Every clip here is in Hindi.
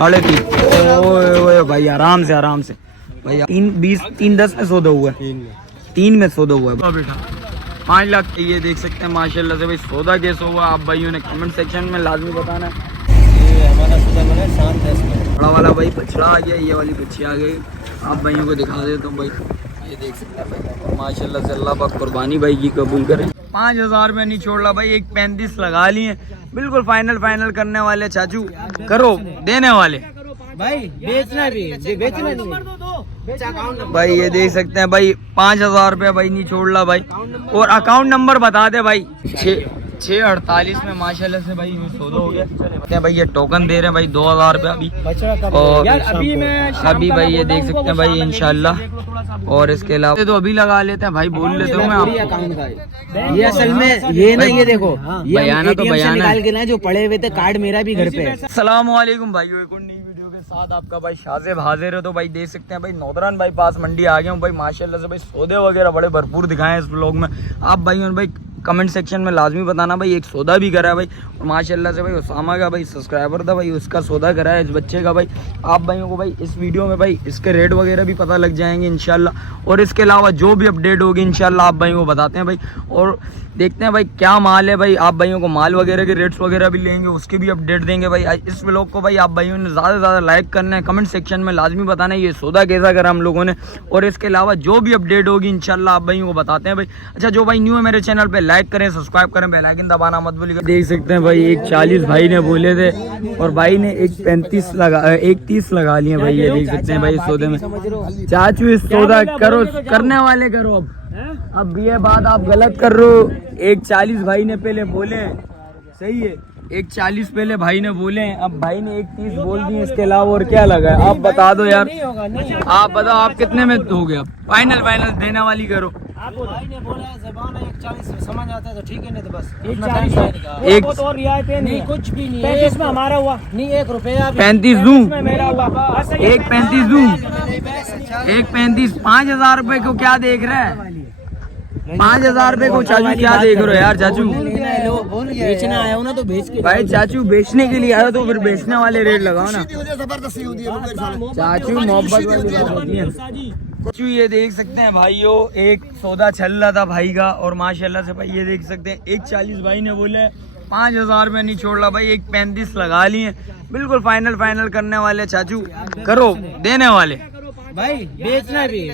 3.5। ओए भाई आराम से भैया 3.10 में सौदा हुआ है, 3 में सौदा हुआ है बेटा। 5 लाख ये देख सकते हैं माशाल्लाह से भाई। सौदा कैसा हुआ आप भाइयों ने कमेंट सेक्शन में लाजमी बताना है। ये हमारा सौदा बना है 7-10 में। बड़ा वाला भाई बछड़ा आ गया, ये वाली बच्ची आ गई। आप भाइयों को दिखा देता हूँ भाई, ये देख सकते हैं भाई माशाल्लाह से। अल्लाह पाक कुर्बानी भाई की कबूल करे। 5,000 में नहीं छोड़ रहा भाई, 1.35 लगा लिए, बिल्कुल फाइनल करने वाले। चाचू करो देने वाले भाई, बेचना नहीं भाई। ये देख सकते हैं भाई 5,000 रुपया भाई नहीं छोड़ रहा भाई। और अकाउंट नंबर बता दे भाई। 6:48 में माशाल्लाह से भाई सौदा हो गया भाई। ये टोकन दे रहे हैं भाई 2,000 रुपया अभी। और अभी भाई ये देख सकते हैं भाई इंशाल्लाह। और इसके अलावा तो अभी लगा लेते हैं भाई, बोल लेते हूँ मैं आपको। ये असल में ये ना, ये देखो बयाना तो बयाना निकाल के ना जो पड़े हुए थे कार्ड, मेरा भी घर पे है। अस्सलाम वालेकुम भाइयों, एक और नई वीडियो के साथ आपका भाई शाज़ेब हाजिर है। तो भाई देख सकते हैं भाई नौतरान भाई पास मंडी आ गया हूँ भाई माशाल्लाह से भाई। सौदे वगैरह बड़े भरपूर दिखाए हैं इस ब्लॉग में। आप भाई भाई कमेंट सेक्शन में लाजमी बताना भाई। एक सौदा भी करा है भाई, और माशाल्लाह से भाई उसामा का भाई सब्सक्राइबर था भाई, उसका सौदा करा है इस बच्चे का भाई। आप भाइयों को भाई इस वीडियो में भाई इसके रेट वगैरह भी पता लग जाएंगे इंशाल्लाह। और इसके अलावा जो भी अपडेट होगी इंशाल्लाह आप भाइयों को बताते हैं भाई। और देखते हैं भाई क्या माल है भाई। आप भाइयों को माल वगैरह के रेट्स वगैरह भी लेंगे, उसके भी अपडेट देंगे भाई। इस व्लॉग को भाई आप भाइयों ने ज़्यादा से ज़्यादा लाइक करना है, कमेंट सेक्शन में लाजमी बताना है ये सौदा कैसा करा हम लोगों ने। और इसके अलावा जो भी अपडेट होगी इंशाल्लाह आप भाइयों को बताते हैं भाई। अच्छा, जो भाई न्यू है मेरे चैनल पे लाइक करें, सब्सक्राइब करें, बेल आइकन दबाना मत भूलिएगा। देख सकते हैं भाई 1.40 भाई ने बोले थे, और भाई ने 1.35 लगा 1.30 लगा लिए भाई। ये देख सकते हैं भाई इस सौदे में। चाचू इस सौदा करो, करने वाले करो। अब ये बात आप गलत कर रहे हो। 1.40 भाई ने पहले बोले, सही है, 1.40 पहले भाई ने बोले, अब भाई ने 1.30 बोल दिए। इसके अलावा और क्या लगा है आप बता दो यार। आप बताओ आप कितने में दोगे? अब फाइनल देने वाली करो। भाई ने बोला ज़बान 1.40 समझ आता है तो ठीक है, नहीं तो बस 1.40 तो रियायतें नहीं, कुछ भी नहीं। 35 में हमारा हुआ नहीं, 1 रुपया 35 दूं, मेरा हुआ। 1.35 दूं, 1.35। 5,000 रुपए को क्या देख रहा है? 5,000 रुपए को चाचू क्या देख रहे हो यार? चाचू बेचना आया हूँ ना तो बेच के भाई, चाचू बेचने के लिए आया तो फिर बेचने वाले रेट लगाओ ना चाचू। मोहब्बत वाली चाचू ये देख सकते हैं भाइयों, एक सौदा चल रहा था भाई का, और माशाल्लाह से भाई ये देख सकते हैं 1.40 भाई ने बोले। 5,000 में नहीं छोड़ रहा भाई, 1.35 लगा लिए, बिल्कुल फाइनल करने वाले। चाचू करो देने वाले भाई, बेचना नहीं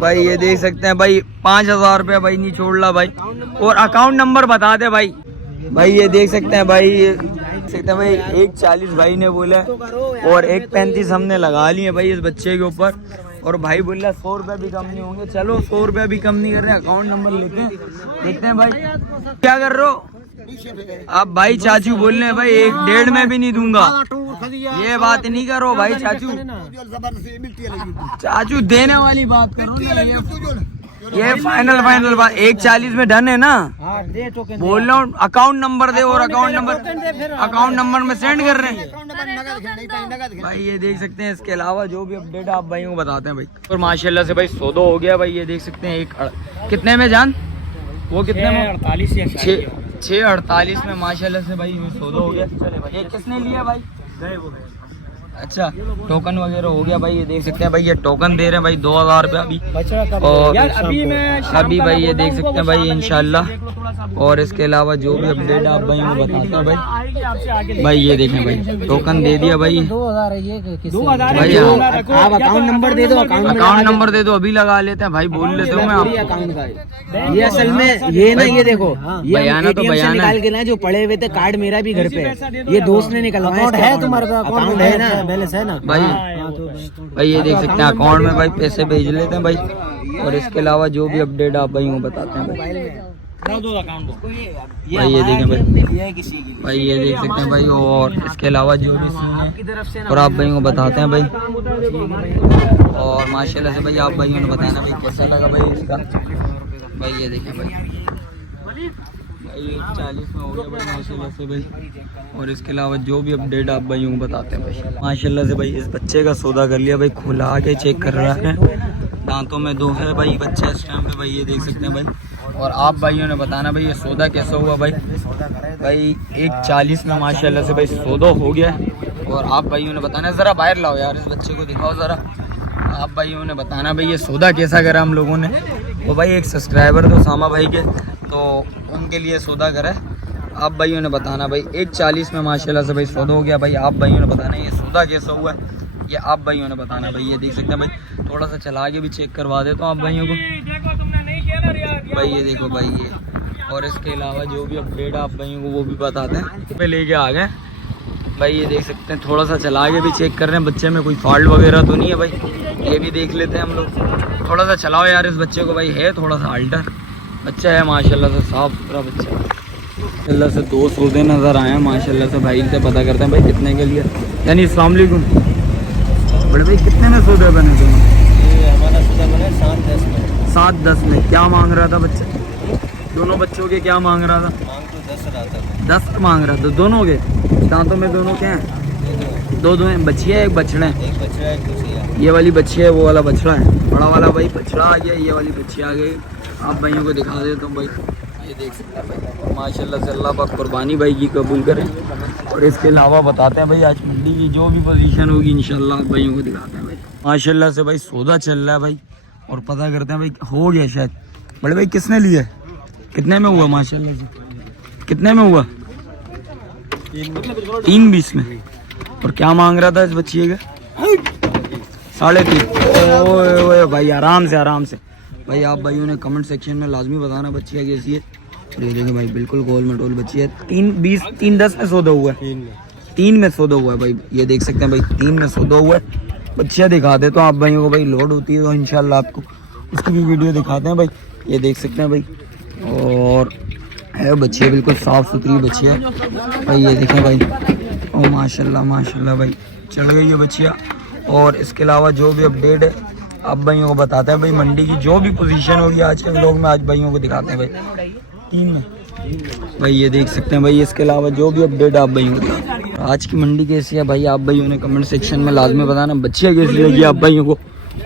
भाई। ये देख सकते हैं भाई 5,000 रुपया भाई नहीं छोड़ रहा भाई। और अकाउंट नंबर बता दे भाई। भाई ये देख सकते हैं भाई, 1.40 भाई ने बोला, और 1.35 हमने लगा लिए भाई इस बच्चे के ऊपर। और भाई बोल रहा 100 रुपये भी कम नहीं होंगे। चलो 100 रुपये भी कम नहीं कर रहे, अकाउंट नंबर लेते हैं, देखते हैं भाई क्या कर रहे हो अब। भाई चाचू बोल रहे हैं भाई 1.5 में भी नहीं दूंगा, ये बात नहीं करो भाई। चाचू देने वाली बात करो। ये फाइनल बात 1.40 में डन है ना? बोल रहा हूँ अकाउंट नंबर दे, और अकाउंट नंबर में सेंड कर रहे हैं भाई। ये देख सकते हैं। इसके अलावा जो भी अपडेट आप भाइयों को बताते हैं भाई। और माशाल्लाह से भाई सौदा हो गया भाई। ये देख सकते हैं कितने में जान, वो कितने में? 6:48 में माशाल्लाह से भाई सौदा हो गया। ये किसने लिया भाई? अच्छा, टोकन वगैरह हो गया भाई। ये देख सकते हैं भाई ये टोकन दे रहे हैं भाई 2,000 रुपया अभी। और अभी भाई ये देख सकते हैं भाई इंशाल्लाह। और इसके अलावा जो भी अपडेट आप भाई को बताते हैं भाई। ये देखें भाई टोकन दे दिया भाई। 2,000 भाई आप अकाउंट नंबर दे दो, अकाउंट नंबर दे दो, अभी लगा लेते हैं भाई, बोल लेते हूँ मैं आपको। अकाउंट का ये असल में ये ना, ये देखो बयाना तो बयाना निकाल के ना जो पड़े हुए थे कार्ड, मेरा भी घर पे है। ये दोस्त ने निकलवाया है। तुम्हारे पास अकाउंट है ना? बैलेंस है ना भाई? भाई ये देख सकते हैं अकाउंट में भाई पैसे भेज लेते हैं भाई। और इसके अलावा जो भी अपडेट आप भाई को बताते हैं भाई। भाई ये देखें भाई ये देख सकते हैं भाई। और इसके अलावा जो भी सीन है और आप भाई को बताते हैं भाई। और माशाल्लाह से भाई आप भाइयों ने बताना भाई कैसा लगा भाई इसका। भाई ये देखें भाई 40 में हो गया भाई माशाल्लाह से भाई। और इसके अलावा जो भी अपडेट आप भाइयों को बताते हैं भाई। माशाल्लाह से भाई इस बच्चे का सौदा कर लिया भाई, खुला के चेक कर रहा है, दांतों में दो है भाई बच्चा इस टाइम पे भाई। ये देख सकते हैं भाई। और आप भाइयों ने बताना भाई ये सौदा कैसा हुआ भाई। भाई 1:40 में माशाल्लाह से भाई सौदा हो गया। और आप भाइयों ने बताना, ज़रा बाहर लाओ यार, इस बच्चे को दिखाओ ज़रा। आप भाइयों ने बताना भाई ये सौदा कैसा करा हम लोगों ने। वो भाई एक सब्सक्राइबर तो सामा भाई के, तो उनके लिए सौदा करा है। आप भाइयों ने बताना भाई 1:40 में माशाल्लाह से भाई सौदा हो गया। भाई आप भाइयों ने बताना ये सौदा कैसा हुआ है, ये आप भाइयों ने बताना। भाई ये देख सकते हैं भाई, थोड़ा सा चला के भी चेक करवा देता हूँ आप भाइयों को। भाई ये देखो भाई ये, और इसके अलावा जो भी अपडेट आप भाइयों को वो भी बताते हैं। पे लेके आ गए भाई, ये देख सकते हैं, थोड़ा सा चला के भी चेक कर रहे हैं बच्चे में कोई फॉल्ट वगैरह तो नहीं है भाई, ये भी देख लेते हैं हम लोग। थोड़ा सा चलाओ यार इस बच्चे को, भाई है थोड़ा सा अल्टर बच्चा है माशाल्लाह से, साफ सुथरा बच्चा है माशाल्लाह से। 2 सौदे नज़र आए हैं माशाल्लाह से। भाई से पता करते हैं भाई कितने के लिए, यानी अस्सलाम वालेकुम बड़े भाई, कितने में सौदे बने थे? ये हमारा सौदा बना 7-10 में। 7-10 में क्या मांग रहा था बच्चा? दोनों बच्चों के क्या मांग रहा था? मांग तो 10 रहा था। 10 मांग रहा था दोनों के। दांतों में दोनों क्या हैं? 2 हैं, बच्ची है एक बछड़ा है। एक बछड़ा है, एक दूसरी है। ये वाली बच्ची है, वो वाला बछड़ा है। बड़ा वाला भाई बछड़ा आ गया, ये वाली बच्ची आ गई। आप भाइयों को दिखा देता हूँ भाई, ये देख सकते हैं भाई माशाल्लाह से। अल्लाह पाक कुर्बानी भाई की कबूल करे। और इसके अलावा बताते हैं भाई आज मंडी की जो भी पोजीशन होगी इंशाल्लाह आप भाइयों को दिखाते हैं भाई। माशाल्लाह से भाई सौदा चल रहा है भाई, और पता करते हैं भाई हो गया शायद। बड़े भाई किसने लिया, कितने में हुआ माशाल्लाह से, कितने में हुआ? 3:20 में। और क्या मांग रहा था इस बच्ची का? 3.5। ओए भाई आराम से आराम से भाई। आप भाइयों ने कमेंट सेक्शन में लाजमी बताना बच्ची कैसी है। और ये देखिए भाई बिल्कुल गोल मटोल बच्ची है। 3:20 3:10 में सौदा हुआ है। 3 में सौदा हुआ है भाई, ये देख सकते हैं भाई 3 में सौदा हुआ है। बच्चियाँ दिखा दे तो आप भाइयों को भाई लोड होती है तो इंशाल्लाह आपको उसकी भी वीडियो दिखाते हैं भाई। ये देख सकते हैं भाई, और है बच्ची है बिल्कुल साफ़ सुथरी बच्ची है भाई। ये देखें भाई, ओ माशाल्लाह माशाल्लाह भाई चढ़ गई है बच्चियाँ। और इसके अलावा जो भी अपडेट है आप भाइयों को बताते हैं भाई। मंडी की जो भी पोजीशन होगी आज के व्लॉग में आज भाइयों को दिखाते हैं भाई। 3 में भाई ये देख सकते हैं भाई। इसके अलावा जो भी अपडेट आप भाइयों को दिखाते हैं। आज की मंडी कैसी है भाई आप भाइयों ने कमेंट सेक्शन में लाजमी बताना। बच्चियाँ कैसी लगी आप भाइयों को,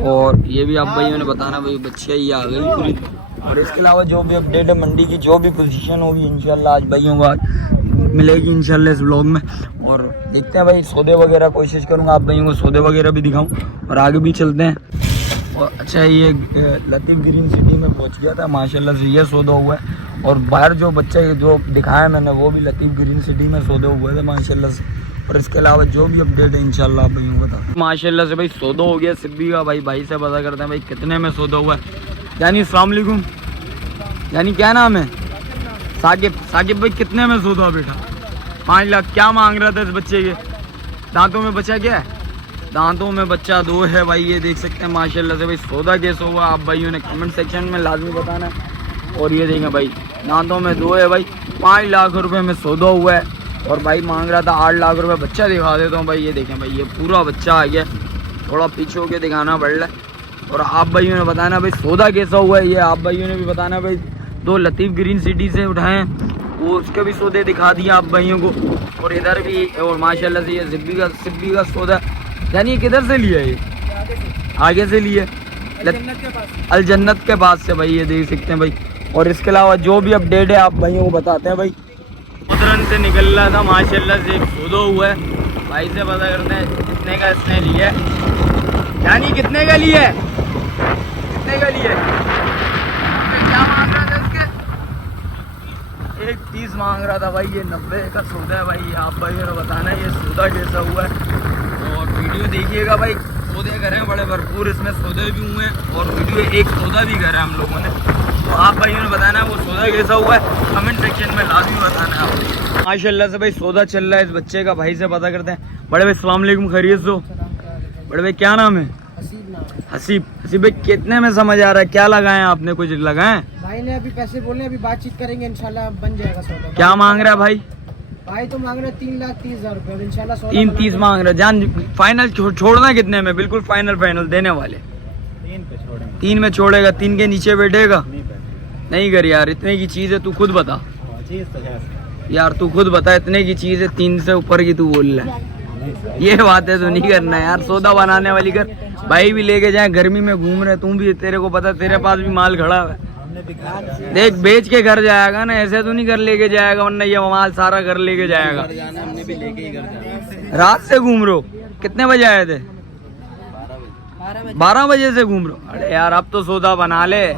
और ये भी आप भाइयों ने बताना भाई बच्चियाँ ये आ गई पूरी। और इसके अलावा जो भी अपडेट है मंडी की जो भी पोजीशन होगी इंशाल्लाह आज भाइयों को आज मिलेगी इंशाल्लाह इस व्लॉग में। और देखते हैं भाई सौदे वगैरह, कोशिश करूँगा आप भाइयों को सौदे वगैरह भी दिखाऊँ और आगे भी चलते हैं। और अच्छा ये लतीफ़ ग्रीन सिटी में पहुंच गया था माशाल्लाह से, ये सौदा हुआ है। और बाहर जो बच्चे जो दिखाया मैंने वो भी लतीफ़ ग्रीन सिटी में सौदे हुए थे माशाल्लाह से। और इसके अलावा जो भी अपडेट है इंशाल्लाह आप भाइयों को बता। माशाल्लाह से भाई सौदा हो गया सिब्बी का। भाई से पता करते हैं भाई कितने में सौदा हुआ है। यानी अस्सलाम वालेकुम, यानी क्या नाम है? साकिब भाई कितने में सौदा बेटा? 5 लाख। क्या मांग रहा था इस बच्चे के? दांतों में बच्चा क्या है? दांतों में बच्चा 2 है भाई। ये देख सकते हैं माशाल्लाह से भाई सौदा कैसा हुआ आप भाइयों ने कमेंट सेक्शन में लाजमी बताना है। और ये देखें भाई दांतों में 2 है भाई। 5 लाख रुपए में सौदा हुआ है। और भाई मांग रहा था 8 लाख रुपए। बच्चा दिखा देता हूँ भाई, ये देखें भाई ये पूरा बच्चा आ गया। थोड़ा पीछे होके दिखाना पड़ रहा है। और आप भाइयों ने बताना भाई सौदा कैसा हुआ है। ये आप भाइयों ने भी बताना भाई। 2 लतीफ़ ग्रीन सिटी से उठाए वो उसके भी सौदे दिखा दिया आप भाइयों को। और इधर भी, और माशाल्लाह से ये सिब्बी का सौदा, यानी किधर से लिया? ये आगे से लिया अल जन्नत के पास से भाई। ये देख सकते हैं भाई। और इसके अलावा जो भी अपडेट है आप भाइयों को बताते हैं भाई। उतरन से निकल रहा था माशाल्लाह से, एक सौदा हुआ है। भाई से पता करते हैं कितने का इसने लिया है, यानी कितने का लिया है, कितने का लिया है? क्या मांग रहा था इसके? 1:30 मांग रहा था भाई। ये 90 का सौदा है भाई। आप भाइयों ने बताना है ये सौदा कैसा हुआ है। और वीडियो देखिएगा भाई, सौदे करे हैं बड़े भरपूर, इसमें सौदे भी हुए हैं। और वीडियो एक सौदा भी करा है हम लोगों ने। तो आप भाइयों ने बताना है वो सौदा कैसा हुआ है, कमेंट सेक्शन में लाजमी बताना है आप। माशाल्लाह से भाई सौदा चल रहा है इस बच्चे का। भाई से पता करते हैं। बड़े भाई सलाम अलैकुम, खैरियत से हो? बड़े भाई क्या नाम है? हसीब भाई कितने में समझ आ रहा है? क्या लगाए आपने, कुछ लगाए? भाई ने अभी पैसे बोले, अभी बातचीत करेंगे इंशाल्लाह बन जाएगा सौदा। क्या मांग रहा है भाई? भाई तो मांग रहे 3,30,000 रुपए इंशाल्लाह। 3:30 मांग रहा है। जान फाइनल छोड़ना कितने में? बिल्कुल फाइनल देने वाले। 3 पे छोड़ेंगे। 3 में छोड़ेगा? 3 के नीचे बैठेगा? नहीं कर यार, इतने की चीज है, तू खुद बता चीज तो है यार, तू खुद बता इतने की चीज है। 3 से ऊपर की तू बोल रहा है, ये बात है तो नहीं करना यार। सौदा बनाने वाली कर। भाई भी लेके जाए, गर्मी में घूम रहे, तू भी, तेरे को पता तेरे पास भी माल खड़ा है। देख बेच के घर जाएगा ना, ऐसे तो नहीं घर लेके जाएगा, वरना ये माल सारा घर लेके जाएगा। हमने भी लेके ही घर जाना। रात से घूम रहे हो? कितने बजे आए थे? 12 बजे से घूम रहे हो? अरे यार अब तो सौदा बना ले।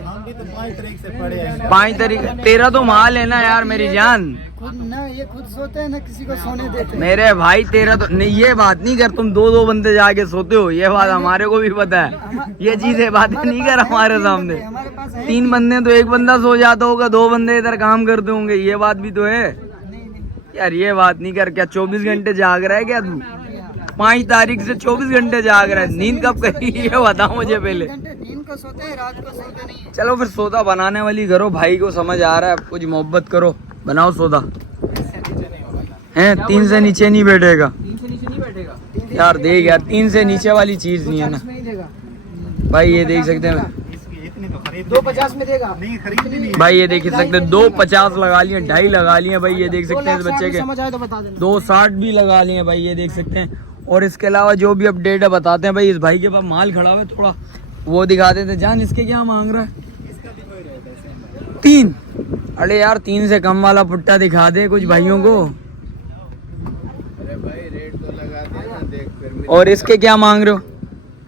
5 तारीख तेरा तो माल है ना यार मेरी जान। ये खुद सोते हैं ना, किसी को सोने देते। मेरे भाई तेरा तो नहीं, ये बात नहीं कर, तुम 2-2 बंदे जाके सोते हो, ये बात हमारे को भी पता है। ये चीजें बातें नहीं कर हमारे सामने। 3 बंदे तो एक बंदा सो जाता होगा, 2 बंदे इधर काम करते होंगे, ये बात भी तो है यार। ये बात नहीं कर, क्या 24 घंटे जाग रहा है क्या तू? 5 तारीख से 24 घंटे जाग रहा है, नींद कब करी ये बताओ मुझे पहले। दिन को सोते हैं, रात को सोते नहीं। चलो फिर सौदा बनाने वाली करो, भाई को समझ आ रहा है, कुछ मोहब्बत करो, बनाओ सौदा। हैं 3 से नीचे नहीं बैठेगा 3 से नीचे नहीं बैठेगा यार, देख यार 3 से नीचे वाली चीज नहीं है ना भाई। ये देख सकते हैं 250 में देगा भाई, ये देख सकते हैं 250 लगा लिए, 2.5 लगा लिए भाई, ये देख सकते हैं इस बच्चे के। समझ आए तो बता देना। 260 भी लगा लिए भाई, ये देख सकते हैं। और इसके अलावा जो भी अपडेट है बताते हैं भाई। इस भाई के पास माल खड़ा हुआ है, थोड़ा वो दिखा देते। जान इसके क्या मांग रहा है? 3। अरे यार 3 से कम वाला पुट्टा दिखा दे कुछ भाइयों को। अरे भाई रेट तो लगा देना, देख फिर। और इसके क्या मांग रहे हो?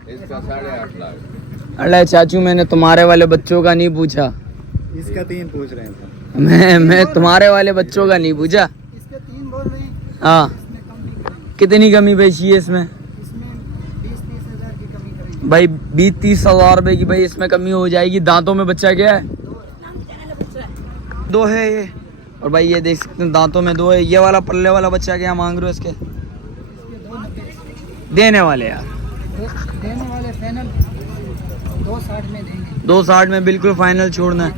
इसका 8.5 लाख। अरे चाचू मैंने तुम्हारे वाले बच्चों का नहीं पूछा, इसका 3 पूछ रहे थे। मैं तुम्हारे वाले बच्चों का नहीं पूछा। इसके 3 बोल रहे हैं, हाँ कितनी कमी पेशी है इसमें? इसमें 20-30 हजार की कमी करेंगे भाई 20-30 हजार रुपए की भाई इसमें कमी हो जाएगी। दांतों में बच्चा क्या है? 2 है ये। और भाई ये देख सकते हैं दांतों में 2 है। ये वाला पल्ले वाला बच्चा क्या मांग रहे हो इसके? देने वाले यार देने वाले फाइनल 260 में देंगे। 260 में बिल्कुल फाइनल छोड़ना है।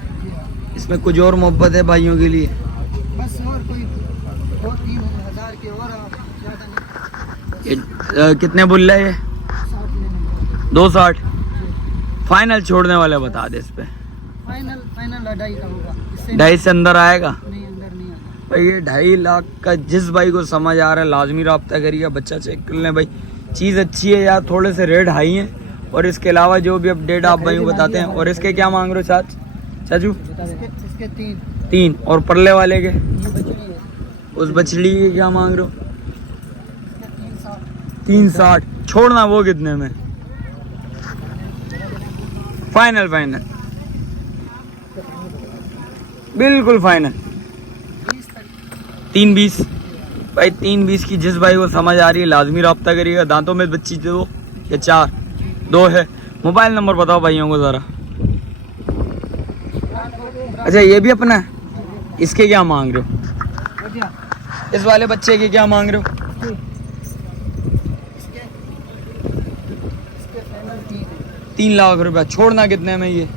इसमें कुछ और मोहब्बत है भाइयों के लिए। बस और कोई 2-3 हजार के और ज्यादा नहीं। कितने बोल रहा है ये? 60 लेने 260 फाइनल छोड़ने वाले बता दे इस पे। फाइनल 2.5 का होगा, इससे 2.5 से अंदर आएगा नहीं, अंदर नहीं आता। भाई। ये 2.5 लाख का जिस भाई को समझ आ रहा है लाजमी रब्ता करिएगा, बच्चा चेक कर लें भाई। चीज़ अच्छी है यार, थोड़े से रेट हाई हैं। और इसके अलावा जो भी अपडेट आप भाई को बताते हैं। और इसके क्या मांग रहे हो चाचू? इसके 3। और परले वाले के? ये बचड़ी है, उस बछड़ी के क्या मांग रहे हो? इसके 360। 360 छोड़ना वो कितने में? फाइनल बिल्कुल फाइनल 320 भाई। 320 की जिस भाई को समझ आ रही है लाजमी रब्ता करिएगा। दांतों में बच्ची 2 या 4? 2 है। मोबाइल नंबर बताओ भाइयों को ज़रा। अच्छा ये भी अपना है। इसके क्या मांग रहे हो? इस वाले बच्चे के क्या मांग रहे हो? इसके फाइनल 3 लाख रुपया। छोड़ना कितने में ये? 10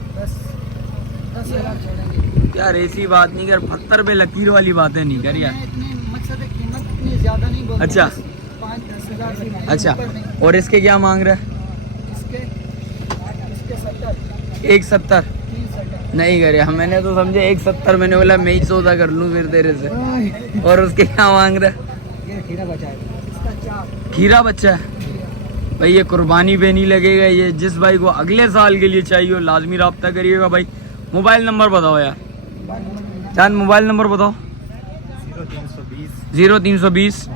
हजार छोड़ेंगे यार ऐसी बात नहीं कर, पत्थर पे लकीर वाली बातें नहीं कर यार। इतनी मकसद है, कीमत इतनी ज्यादा नहीं बोलते। अच्छा। 5-10 हजार से अच्छा ऊपर नहीं। और इसके क्या मांग रहा है? इसके 70 170 370 नहीं कर यार, मैंने तो समझे 170। मैंने बोला मैं ही सौदा कर लूँ फिर तेरे से। और उसके क्या मांग रहा है? ये खीरा बचा है, इसका 4। खीरा बच्चा है भाई। ये कुर्बानी पे नहीं लगेगा। ये जिस भाई को अगले साल के लिए चाहिए हो लाजमी रब्ता करिएगा भाई। मोबाइल नंबर बताओ यार चांद, मोबाइल नंबर बताओ। 0320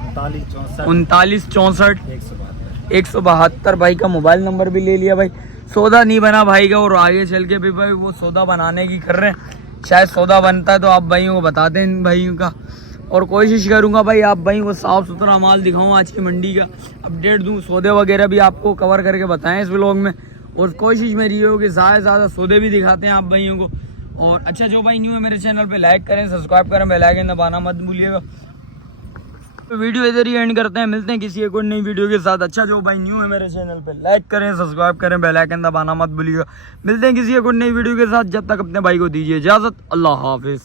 39 64 172 भाई का मोबाइल नंबर भी ले लिया भाई। सौदा नहीं बना भाई का, और आगे चल के भी भाई वो सौदा बनाने की कर रहे हैं। शायद सौदा बनता है तो आप भाइयों को बता दें इन भाइयों का। और कोशिश करूंगा भाई आप भाई को साफ़ सुथरा माल दिखाऊं, आज की मंडी का अपडेट दूं, सौदे वगैरह भी आपको कवर करके बताएं इस व्लॉग में। और कोशिश मेरी ये हो कि ज़्यादा से ज़्यादा सौदे भी दिखाते हैं आप भाइयों को। और अच्छा जो भाई न्यू है मेरे चैनल पे लाइक करें, सब्सक्राइब करें, बेल आइकन दबाना मत भूलिएगा। तो वीडियो इधर ही एंड करते हैं, मिलते हैं किसी एक और नई वीडियो के साथ। अच्छा जो भाई न्यू है मेरे चैनल पे लाइक करें, सब्सक्राइब करें, बेल आइकन दबाना मत भूलिएगा। मिलते हैं किसी एक और नई वीडियो के साथ, जब तक अपने भाई को दीजिए इजाज़त। अल्लाह हाफिज़।